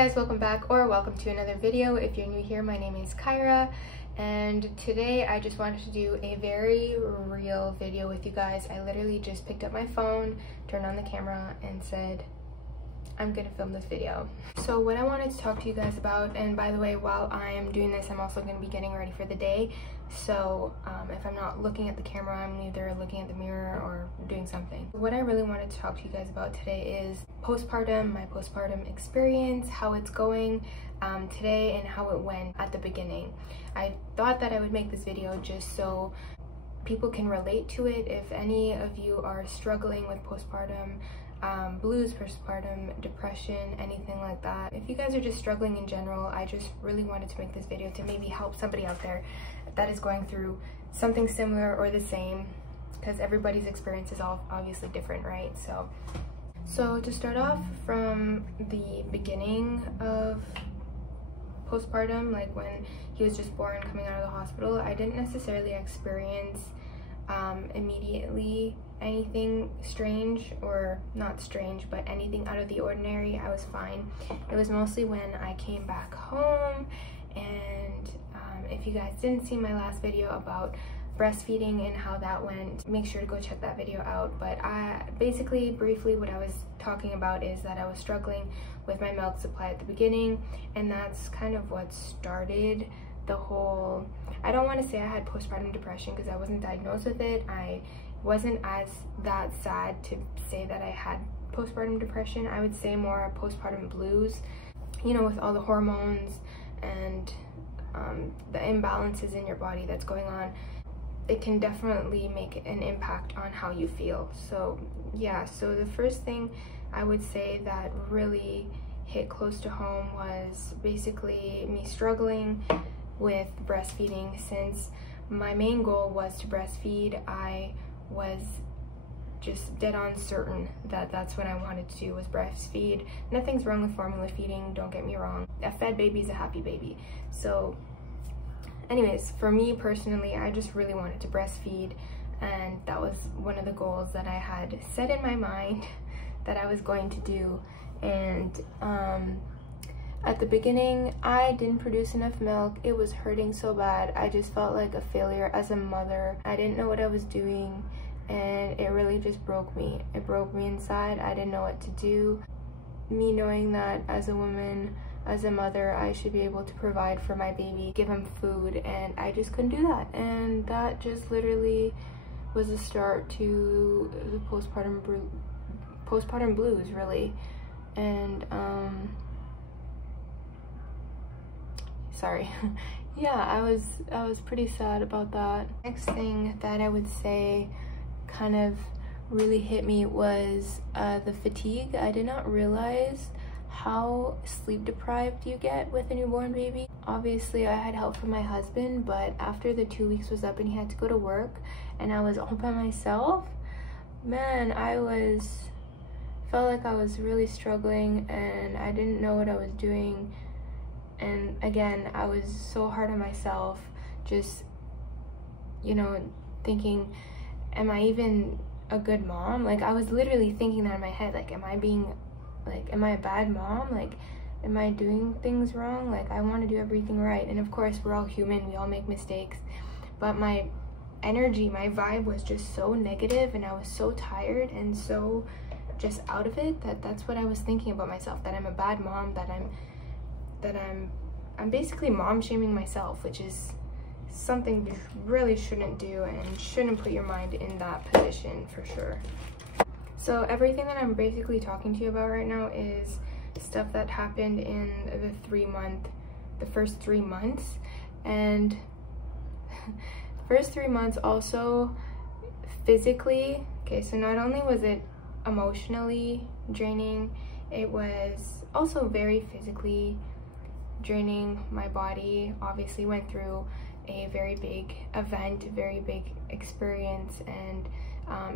guys, welcome back or welcome to another video. If you're new here, my name is Kyra, and today I just wanted to do a very real video with you guys. I literally just picked up my phone, turned on the camera, and said, I'm gonna film this video. So what I wanted to talk to you guys about, and by the way, while I am doing this, I'm also gonna be getting ready for the day. So if I'm not looking at the camera, I'm either looking at the mirror or doing something. What I really wanted to talk to you guys about today is postpartum, my postpartum experience, how it's going today, and how it went at the beginning. I thought that I would make this video just so people can relate to it. If any of you are struggling with postpartum blues, postpartum depression, anything like that, if you guys are just struggling in general, I just really wanted to make this video to maybe help somebody out there that is going through something similar or the same, because everybody's experience is all obviously different, right? So to start off from the beginning of postpartum, like when he was just born, coming out of the hospital, I didn't necessarily experience immediately anything strange, or not strange, but anything out of the ordinary. I was fine. It was mostly when I came back home, and if you guys didn't see my last video about breastfeeding and how that went, make sure to go check that video out. But basically, briefly, what I was talking about is that I was struggling with my milk supply at the beginning, and that's kind of what started the whole, I don't want to say I had postpartum depression because I wasn't diagnosed with it. I wasn't as that sad to say that I had postpartum depression. I would say more postpartum blues, you know, with all the hormones and the imbalances in your body that's going on. It can definitely make an impact on how you feel. So yeah, so the first thing I would say that really hit close to home was basically me struggling with breastfeeding. Since my main goal was to breastfeed, I was just dead on certain that that's what I wanted to do, was breastfeed. Nothing's wrong with formula feeding, don't get me wrong. A fed baby is a happy baby. So anyways, for me personally, I just really wanted to breastfeed, and that was one of the goals that I had set in my mind that I was going to do. And at the beginning, I didn't produce enough milk. It was hurting so bad. I just felt like a failure as a mother. I didn't know what I was doing, and it really just broke me. It broke me inside. I didn't know what to do. Me knowing that as a woman, as a mother, I should be able to provide for my baby, give him food, and I just couldn't do that. And that just literally was the start to the postpartum blues, really. And sorry. Yeah, I was pretty sad about that. Next thing that I would say kind of really hit me was the fatigue. I did not realize how sleep deprived you get with a newborn baby. Obviously, I had help from my husband, but after the 2 weeks was up and he had to go to work and I was all by myself, man, felt like I was really struggling, and I didn't know what I was doing. And again, I was so hard on myself, just, you know, thinking, am I even a good mom? Like, I was literally thinking that in my head, like, am I a bad mom? Like, am I doing things wrong? Like, I want to do everything right. And of course, we're all human, we all make mistakes. But my energy, my vibe was just so negative, and I was so tired and so just out of it, that's what I was thinking about myself, that I'm a bad mom, that I'm basically mom shaming myself, which is something you really shouldn't do and shouldn't put your mind in that position, for sure. So everything that I'm basically talking to you about right now is stuff that happened in the first 3 months. And the first 3 months also physically, okay, so not only was it emotionally draining, it was also very physically draining. My body obviously went through a very big event, a very big experience, and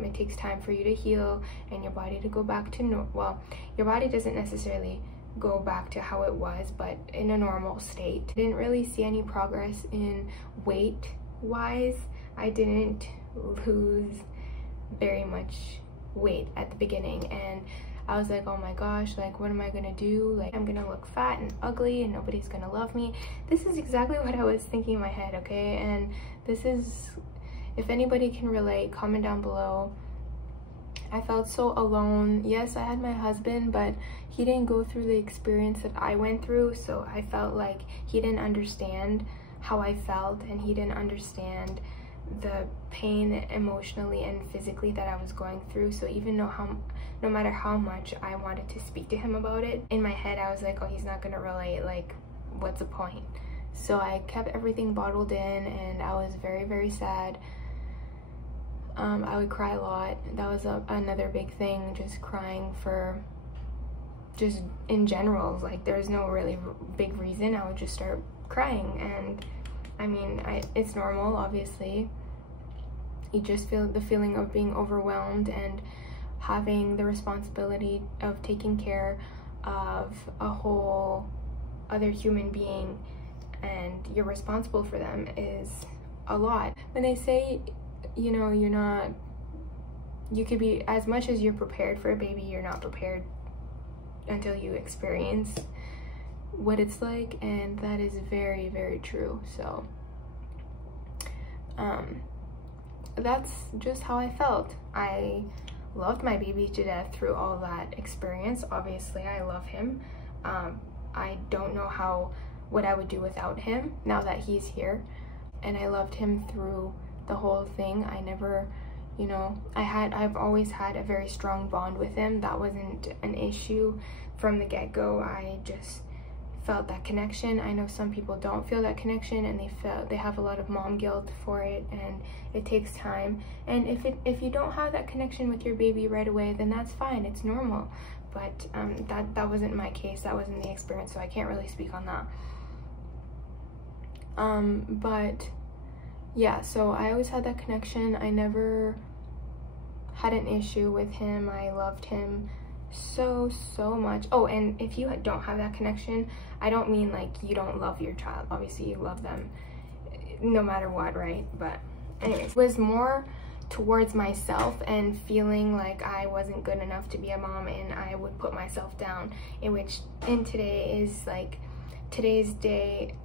it takes time for you to heal and your body to go back to well, your body doesn't necessarily go back to how it was, but in a normal state. I didn't really see any progress in weight wise. I didn't lose very much weight at the beginning, and I was like, oh my gosh, like what am I gonna do? Like I'm gonna look fat and ugly and nobody's gonna love me. This is exactly what I was thinking in my head, okay? And this is, if anybody can relate, comment down below. I felt so alone. Yes, I had my husband, but he didn't go through the experience that I went through, so I felt like he didn't understand how I felt, and he didn't understand the pain emotionally and physically that I was going through. So even though no matter how much I wanted to speak to him about it, in my head I was like, oh, he's not gonna relate, like what's the point? So I kept everything bottled in, and I was very, very sad. I would cry a lot. That was another big thing, just crying for just in general. Like there's no really big reason. I would just start crying, and I mean, it's normal, obviously. You just feel the feeling of being overwhelmed and having the responsibility of taking care of a whole other human being, and you're responsible for them, is a lot. When they say, you know, you could be, as much as you're prepared for a baby, you're not prepared until you experience what it's like, and that is very, very true. So that's just how I felt. I loved my baby to death through all that experience. Obviously I love him. I don't know what I would do without him now that he's here, and I loved him through the whole thing. I never, you know, I've always had a very strong bond with him. That wasn't an issue from the get-go. I just felt that connection. I know some people don't feel that connection, and they have a lot of mom guilt for it, and it takes time. And if you don't have that connection with your baby right away, then that's fine, it's normal. But that wasn't my case, that wasn't the experience, so I can't really speak on that. But yeah, so I always had that connection. I never had an issue with him. I loved him so much. Oh, and if you don't have that connection, I don't mean like you don't love your child. Obviously you love them no matter what, right? But anyways, it was more towards myself and feeling like I wasn't good enough to be a mom, and I would put myself down, in which in today's day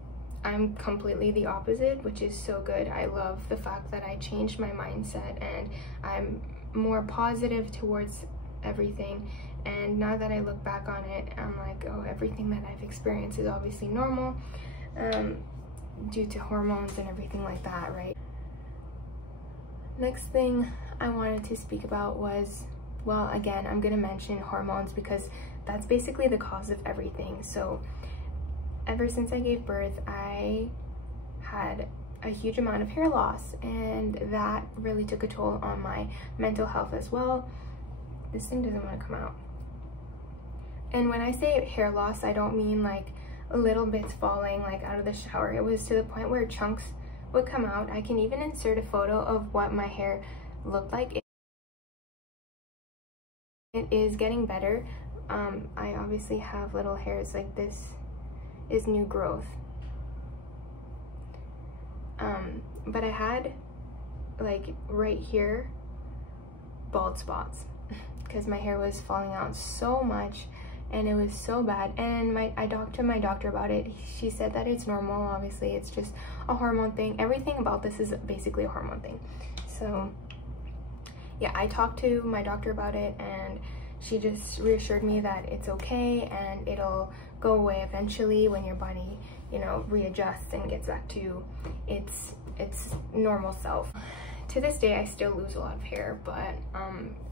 I'm completely the opposite, which is so good. I love the fact that I changed my mindset, and I'm more positive towards everything. And now that I look back on it, I'm like, oh, everything that I've experienced is obviously normal, due to hormones and everything like that, right? Next thing I wanted to speak about was, well, again, I'm gonna mention hormones because that's basically the cause of everything. So ever since I gave birth, I had a huge amount of hair loss, and that really took a toll on my mental health as well. This thing doesn't want to come out. And when I say hair loss, I don't mean like a little bits falling like out of the shower. It was to the point where chunks would come out. I can even insert a photo of what my hair looked like. It is getting better. I obviously have little hairs, like this is new growth. But I had like right here bald spots because my hair was falling out so much, and it was so bad. And I talked to my doctor about it. She said that it's normal. Obviously it's just a hormone thing. Everything about this is basically a hormone thing. So yeah, I talked to my doctor about it, and she just reassured me that it's okay and it'll go away eventually when your body, you know, readjusts and gets back to its normal self. To this day, I still lose a lot of hair, but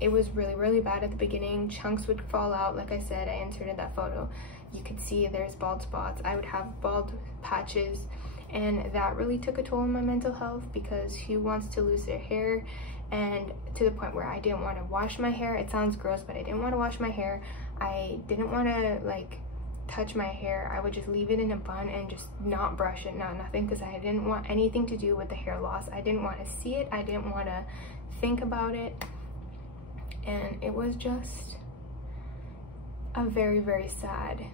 it was really bad at the beginning. Chunks would fall out. Like I said, I inserted that photo. You could see there's bald spots. I would have bald patches, and that really took a toll on my mental health, because who wants to lose their hair? And to the point where I didn't want to wash my hair. It sounds gross, but I didn't want to wash my hair. I didn't want to like touch my hair. I would just leave it in a bun and just not brush it, nothing, because I didn't want anything to do with the hair loss. I didn't want to see it. I didn't want to think about it. And it was just a very sad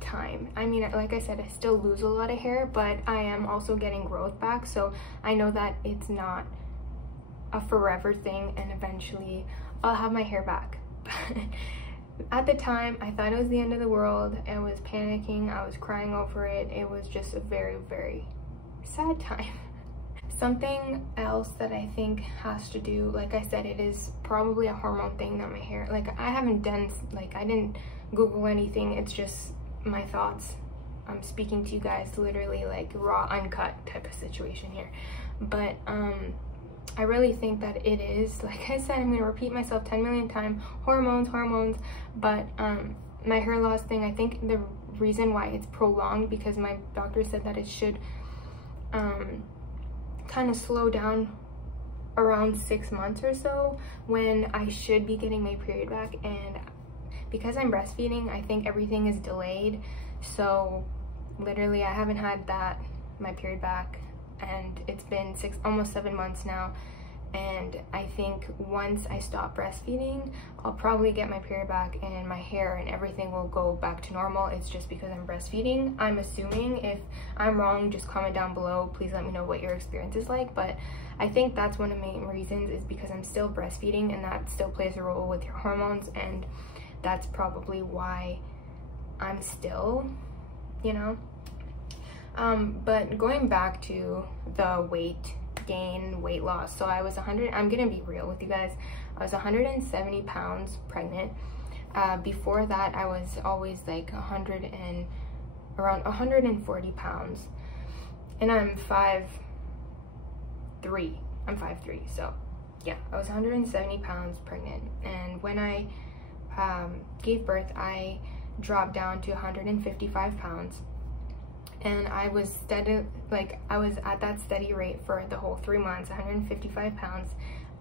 time. I mean, like I said, I still lose a lot of hair, but I am also getting growth back, so I know that it's not a forever thing, and eventually I'll have my hair back. at the time, I thought it was the end of the world. I was panicking, I was crying over it. It was just a very, very sad time. Something else that I think has to do, like I said, it is probably a hormone thing that my hair, like I haven't done, like I didn't Google anything, it's just my thoughts. I'm speaking to you guys literally like raw, uncut type of situation here. But I really think that it is, like I said, I'm gonna repeat myself 10 million times, hormones. But my hair loss thing, I think the reason why it's prolonged, because my doctor said that it should kind of slow down around 6 months or so when I should be getting my period back. And because I'm breastfeeding, I think everything is delayed. So literally I haven't had my period back, and it's been almost 7 months now. And I think once I stop breastfeeding, I'll probably get my period back and my hair and everything will go back to normal. It's just because I'm breastfeeding, I'm assuming. If I'm wrong, just comment down below. Please let me know what your experience is like. But I think that's one of the main reasons, is because I'm still breastfeeding, and that still plays a role with your hormones. And that's probably why I'm still, you know. But going back to the weight gain, weight loss, so I was I'm gonna be real with you guys, I was 170 pounds pregnant. Before that, I was always like around 140 pounds, and I'm 5'3", so yeah, I was 170 pounds pregnant. And when I gave birth, I dropped down to 155 pounds. And I was I was at that steady rate for the whole 3 months, 155 pounds,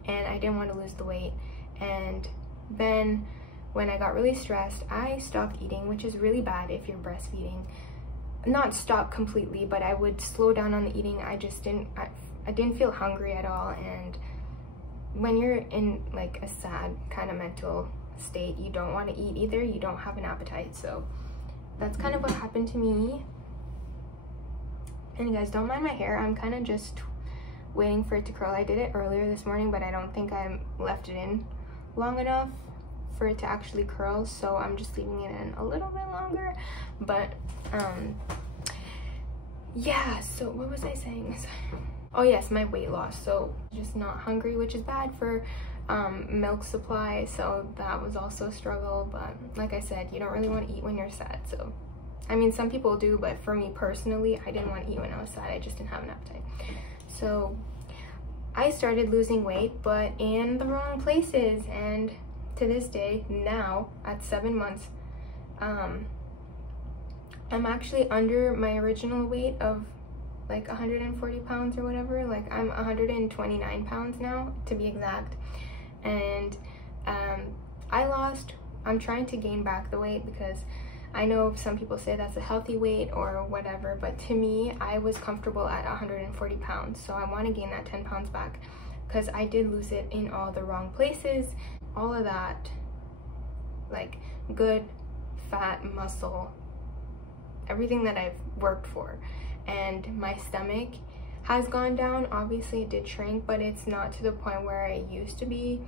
and I didn't want to lose the weight. And then when I got really stressed, I stopped eating, which is really bad if you're breastfeeding. Not stop completely, but I would slow down on the eating. I didn't feel hungry at all. And when you're in like a sad kind of mental state, you don't want to eat either. You don't have an appetite. So that's kind of what happened to me. And you guys, don't mind my hair, I'm kind of just waiting for it to curl. I did it earlier this morning, but I don't think I left it in long enough for it to actually curl, so I'm just leaving it in a little bit longer. But yeah, so what was I saying? Oh yes, my weight loss. So just not hungry, which is bad for milk supply, so that was also a struggle. But like I said, you don't really want to eat when you're sad. So I mean, some people do, but for me personally, I didn't want to eat when I was sad. I just didn't have an appetite. So I started losing weight, but in the wrong places. And to this day, now at 7 months, I'm actually under my original weight of like 140 pounds or whatever. Like I'm 129 pounds now, to be exact. And I'm trying to gain back the weight, because I know some people say that's a healthy weight or whatever, but to me, I was comfortable at 140 pounds. So I want to gain that 10 pounds back, because I did lose it in all the wrong places. All of that, like good fat, muscle, everything that I've worked for. And my stomach has gone down. Obviously it did shrink, but it's not to the point where it used to be.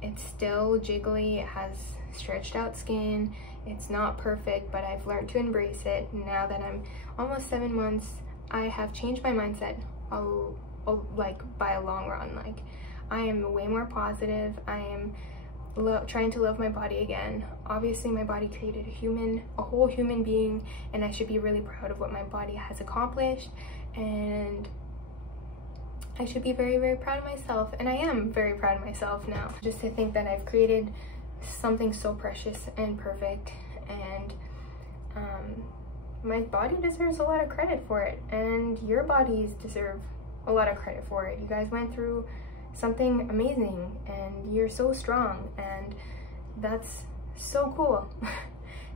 It's still jiggly, it has stretched out skin. It's not perfect, but I've learned to embrace it. Now that I'm almost 7 months, I have changed my mindset like by a long run. Like I am way more positive. I am trying to love my body again. Obviously my body created a whole human being, and I should be really proud of what my body has accomplished, and I should be very, very proud of myself. And I am very proud of myself now, just to think that I've created something so precious and perfect. And my body deserves a lot of credit for it, and your bodies deserve a lot of credit for it. You guys went through something amazing, and you're so strong, and that's so cool.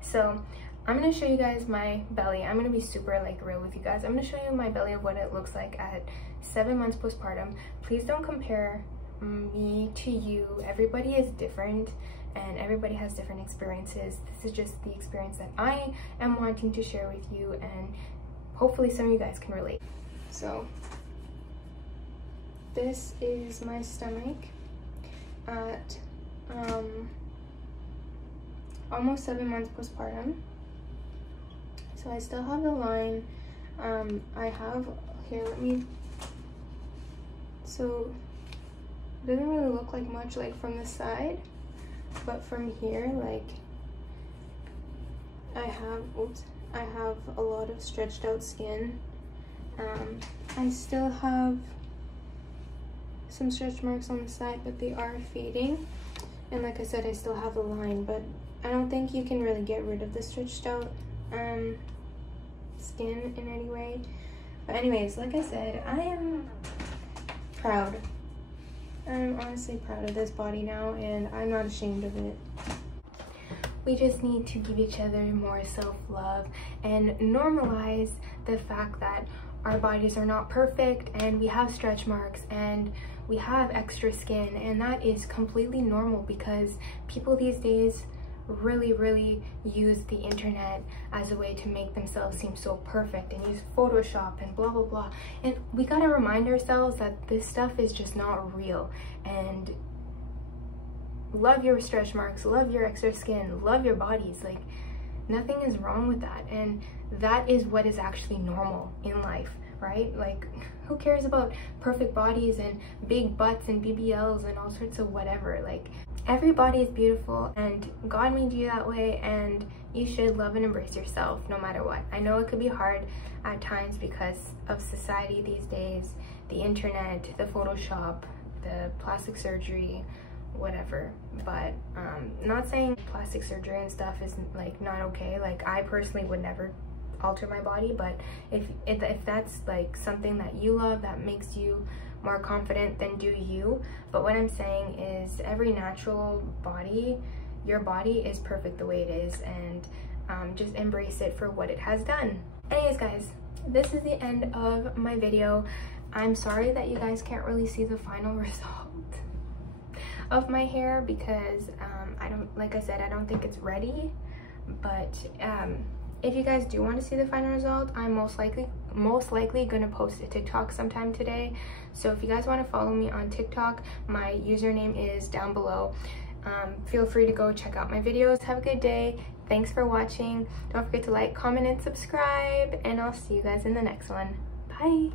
So I'm gonna show you guys my belly. I'm gonna be super like real with you guys. I'm gonna show you my belly of what it looks like at 7 months postpartum. Please don't compare me to you. Everybody is different, and everybody has different experiences. This is just the experience that I am wanting to share with you, and hopefully some of you guys can relate. So this is my stomach at almost 7 months postpartum. So I still have the line. I have, here, so it doesn't really look like much like from the side, but from here, like I have a lot of stretched out skin. I still have some stretch marks on the side, but they are fading. And like I said, I still have a line, but I don't think you can really get rid of the stretched out skin in any way. But anyways, like I said, I am proud. I'm honestly proud of this body now, and I'm not ashamed of it. We just need to give each other more self-love and normalize the fact that our bodies are not perfect and we have stretch marks and we have extra skin, and that is completely normal because people these days really use the internet as a way to make themselves seem so perfect and use Photoshop and blah blah blah. And we gotta remind ourselves that this stuff is just not real. And love your stretch marks, love your extra skin, love your bodies. Like, nothing is wrong with that, and that is what is actually normal in life, right? Like, who cares about perfect bodies and big butts and BBLs and all sorts of whatever? Like, every body is beautiful and God made you that way, and you should love and embrace yourself no matter what. I know it could be hard at times because of society these days, the internet, the Photoshop, the plastic surgery, whatever. But not saying plastic surgery and stuff is like not okay. Like, I personally would never alter my body, but if that's like something that you love, that makes you more confident, then do you. But what I'm saying is every natural body, your body is perfect the way it is, and just embrace it for what it has done. Anyways guys, this is the end of my video. I'm sorry that you guys can't really see the final result of my hair because like I said, I don't think it's ready. But if you guys do want to see the final result, I'm most likely gonna post a TikTok sometime today. So if you guys want to follow me on TikTok, my username is down below. Feel free to go check out my videos. Have a good day. Thanks for watching. Don't forget to like, comment, and subscribe, and I'll see you guys in the next one. Bye.